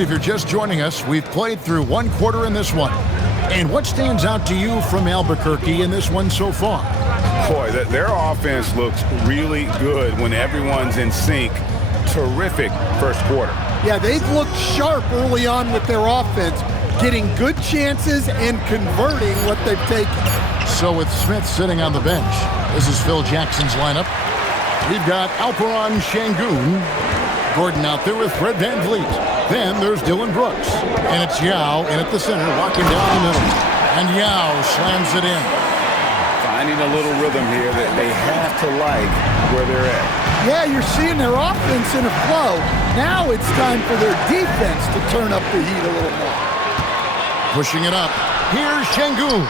And if you're just joining us, we've played through one quarter in this one. And what stands out to you from Albuquerque in this one so far? Boy, their offense looks really good when everyone's in sync. Terrific first quarter. Yeah, they've looked sharp early on with their offense, getting good chances and converting what they've taken. So with Smith sitting on the bench, this is Phil Jackson's lineup. We've got Alperon Şengün, Gordon out there with Fred VanVleet. Then there's Dylan Brooks. And it's Yao in at the center, walking down the middle. And Yao slams it in. Finding a little rhythm here that they have to like where they're at. Yeah, you're seeing their offense in a flow. Now it's time for their defense to turn up the heat a little more. Pushing it up. Here's Şengün.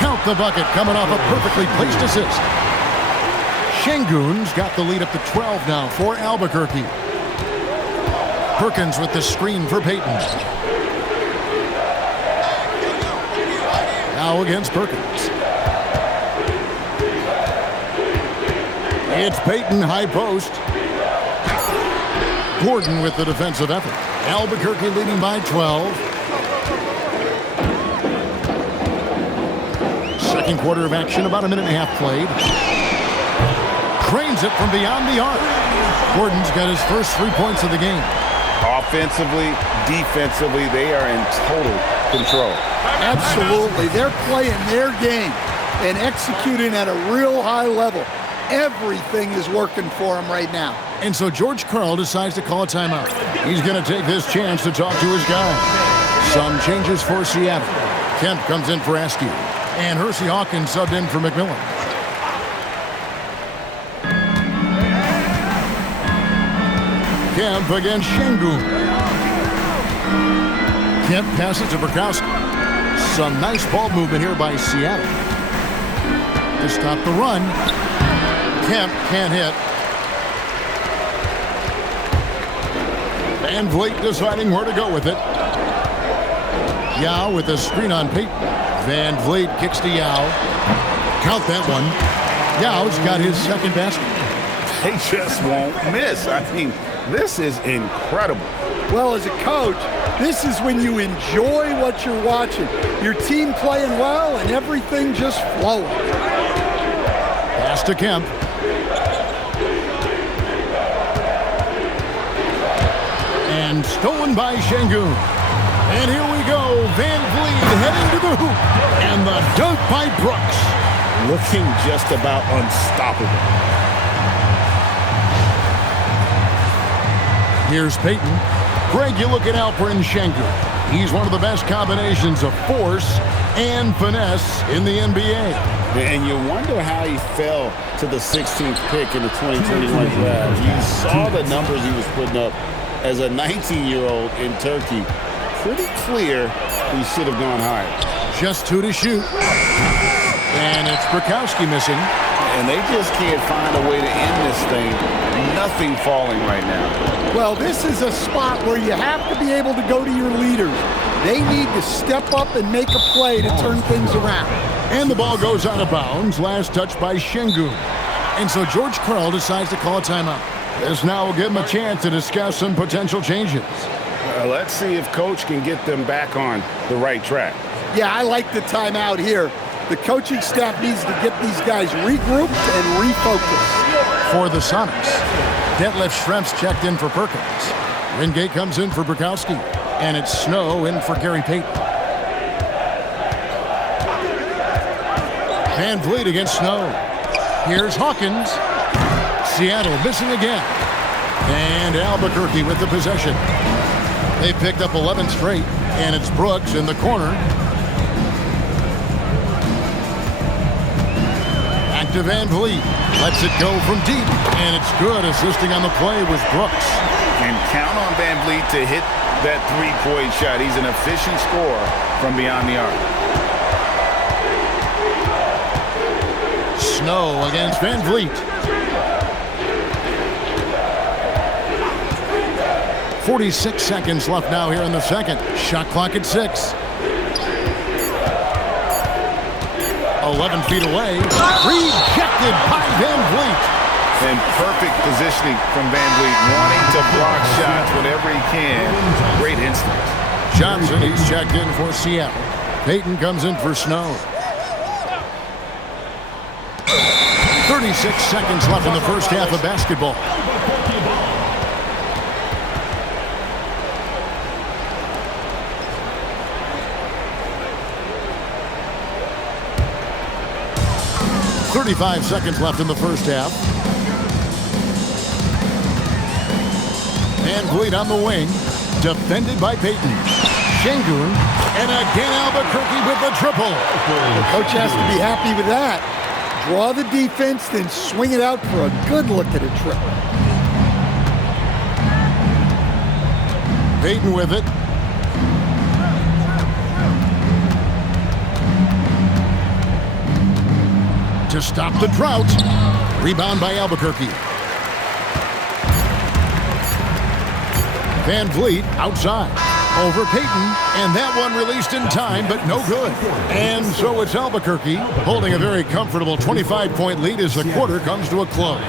Count the bucket coming off a perfectly placed assist. Şengün's got the lead up to 12 now for Albuquerque. Perkins with the screen for Payton. Now against Perkins. It's Payton, high post. Gordon with the defensive effort. Albuquerque leading by 12. Second quarter of action, about a minute and a half played. Cranes it from beyond the arc. Gordon's got his first 3 points of the game. Offensively, defensively, they are in total control. Absolutely. They're playing their game and executing at a real high level. Everything is working for him right now. And so George Karl decides to call a timeout. He's going to take this chance to talk to his guys. Some changes for Seattle. Kemp comes in for Askew. And Hersey Hawkins subbed in for McMillan. Kemp against Şengün. Kemp passes to Burkowski. Some nice ball movement here by Seattle. To stop the run. Kemp can't hit. VanVleet deciding where to go with it. Yao with a screen on Payton. VanVleet kicks to Yao. Count that one. Yao's got his second basket. They just won't miss. I mean, this is incredible. Well, as a coach, this is when you enjoy what you're watching. Your team playing well and everything just flowing. Pass to Kemp. And stolen by Şengün. And here we go. VanVleet heading to the hoop. And the dunk by Brooks. Looking just about unstoppable. Here's Payton. Greg, you look at Alperon Şengün. He's one of the best combinations of force and finesse in the NBA. And you wonder how he fell to the 16th pick in the 2021 draft. You saw the numbers he was putting up as a 19-year-old in Turkey. Pretty clear he should have gone higher. Just 2 to shoot. And it's Burkowski missing. And they just can't find a way to end this thing. Nothing falling right now. Well, this is a spot where you have to be able to go to your leaders. They need to step up and make a play to turn things around. And the ball goes out of bounds. Last touch by Şengün. And so George Karl decides to call a timeout. This now will give him a chance to discuss some potential changes. Let's see if Coach can get them back on the right track. Yeah, I like the timeout here. The coaching staff needs to get these guys regrouped and refocused. For the Sonics, Detlef Schrempf's checked in for Perkins. Wingate comes in for Burkowski. And it's Snow in for Gary Payton. VanVleet against Snow. Here's Hawkins. Seattle missing again. And Albuquerque with the possession. They picked up 11 straight, and it's Brooks in the corner. Back to VanVleet. Lets it go from deep, and it's good. Assisting on the play was Brooks. And count on VanVleet to hit that three-point shot. He's an efficient scorer from beyond the arc. Snow against VanVleet. 46 seconds left now here in the second. Shot clock at 6. 11 feet away. Rejected by VanVleet. And perfect positioning from Van Vliet, wanting to block shots whenever he can. Great instinct. Johnson, he's checked in for Seattle. Payton comes in for Snow. 36 seconds left in the first half of basketball. .35 seconds left in the first half. Van Vliet on the wing. Defended by Payton. Şengün. And again Albuquerque with the triple. The coach has to be happy with that. Draw the defense, then swing it out for a good look at a triple. Payton with it. To stop the drought. Rebound by Albuquerque. Van Vliet outside. Over Payton. And that one released in time, but no good. And so it's Albuquerque holding a very comfortable 25-point lead as the quarter comes to a close.